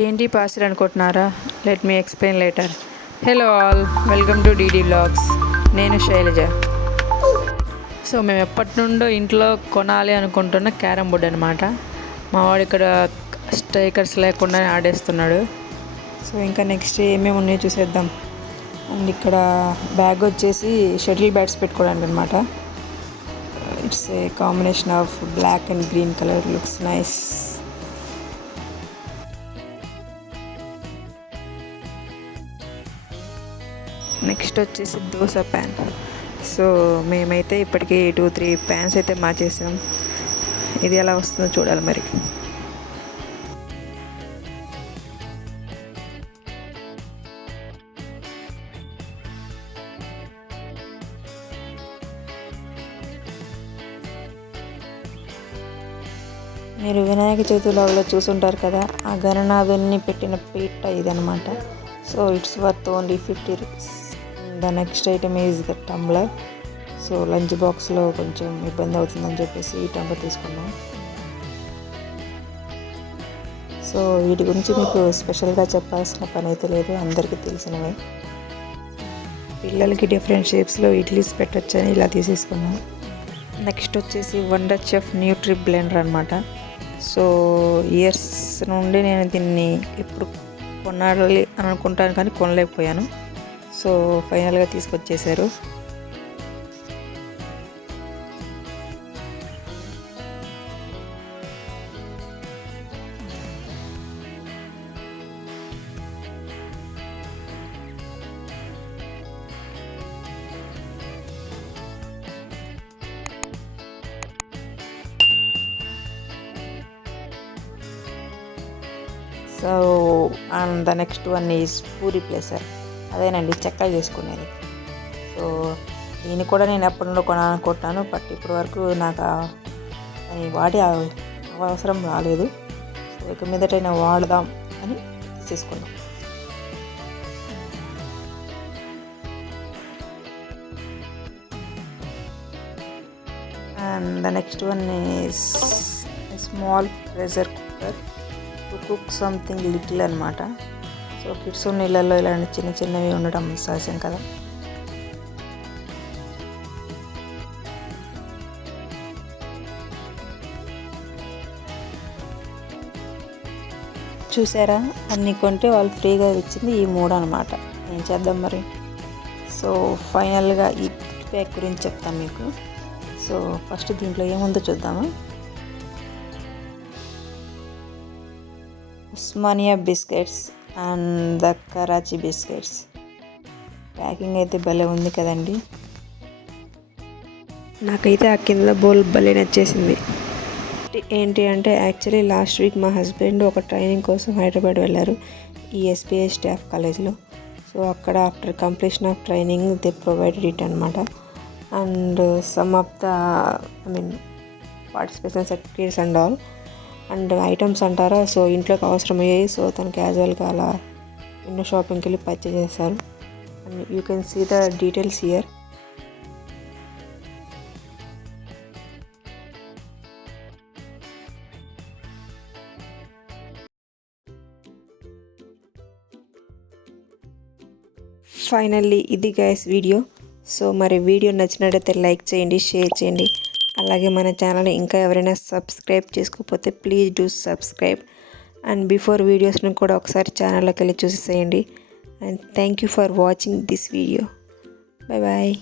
ఏంటి పార్సిల్ అనుకుంటున్నారా? Let me explain later. Hello all, welcome to DD vlogs. నేను Shailaja. So మేము ఎప్పటి నుండో ఇంట్లో కొనాలి అనుకుంటున్న క్యారమ్ బోర్డ్ అనమాట. మా వాడు ఇక్కడ స్ట్రైకర్స్ లేకుండా ఆడేస్తున్నాడు. సో ఇంకా నెక్స్ట్ ఏమేమి ఉన్నాయో చూసేద్దాం. అండ్ ఇక్కడ బ్యాగ్ వచ్చేసి షటిల్ బ్యాట్స్ పెట్టుకోవడానికి అనమాట. It's a combination of black and green colour, looks nice. Next వచ్చేసి దోశ ప్యాన్. సో మేమైతే ఇప్పటికీ 2-3 ప్యాన్స్ అయితే మార్చేసాం. ఇది ఎలా వస్తుందో చూడాలి మరి. మీరు వినాయక చవితి వ్లాగ్లో చూసుంటారు కదా, ఆ గణనాథుని పెట్టిన పీట ఇదనమాట. So it's worth only 50 rupees. The next item is the tumbler. So lunch బాక్స్లో కొంచెం ఇబ్బంది అవుతుందని చెప్పేసి ఈ టంబ్లర్ తీసుకున్నాం. సో వీటి గురించి మీకు స్పెషల్గా చెప్పాల్సిన పని అయితే లేదు, అందరికీ తెలిసినవే. పిల్లలకి డిఫరెంట్ షేప్స్లో ఇడ్లీస్ పెట్టొచ్చని ఇలా తీసేసుకున్నాం. నెక్స్ట్ వచ్చేసి వండర్ చెఫ్ న్యూట్రీ బ్లెండర్ అనమాట. సో ఇయర్స్ నుండి నేను దీన్ని ఎప్పుడు కొనాలి అని అనుకుంటాను కానీ కొనలేకపోయాను. సో ఫైనల్గా తీసుకొచ్చేసారు. So and the next one is puri presser. అదేనండి చెక్కలు చేసుకునేది. సో దీన్ని కూడా నేను ఎప్పటి నుండో కొనాలనుకుంటున్నాను, బట్ ఇప్పటి వరకు నాకు అది వాడి అవసరం రాలేదు. సో ఇక మీదటైనా వాడదాం అని తీసుకున్నాం. And the next one is small pressure cooker to cook something little అనమాట. సో కిడ్స్ ఉన్న ఇళ్ళల్లో ఇలాంటి చిన్న చిన్నవి ఉండడం సహజం కదా. చూసారా, అన్నీ కొంటే వాళ్ళు ఫ్రీగా ఇచ్చింది ఈ 3 అనమాట. ఏం చేద్దాం మరి. సో ఫైనల్గా ఈ ప్యాక్ గురించి చెప్తాను మీకు. సో ఫస్ట్ దీంట్లో ఏముందో చూద్దాము. Osmania biscuits and the Karachi biscuits. Packing అయితే భలే ఉంది కదండి. నాకైతే ఆ కింద బౌల్ భలే నచ్చేసింది. ఏంటి అంటే యాక్చువల్లీ లాస్ట్ వీక్ మా హస్బెండ్ ఒక ట్రైనింగ్ కోసం హైదరాబాద్ వెళ్ళారు, ఈ ఎస్బీఐ స్టాఫ్ కాలేజ్లో. సో అక్కడ after completion of training they provided it అనమాట. And some of the participation certificates and all and items అంటారా. సో ఇంట్లోకి అవసరమయ్యాయి. సో తను క్యాజువల్గా అలా విండో షాపింగ్కి వెళ్ళి పర్చేజ్ చేశారు. And you can see the details here. Finally ఇది గైస్ వీడియో. సో మరి వీడియో నచ్చినట్టయితే లైక్ చేయండి, షేర్ చేయండి. అలాగే మన ఛానల్ని ఇంకా ఎవరైనా సబ్స్క్రైబ్ చేసుకోకపోతే please do subscribe. And before వీడియోస్ని కూడా ఒకసారి ఛానల్లోకి వెళ్ళి చూసేసేయండి. And thank you for watching this video. Bye bye.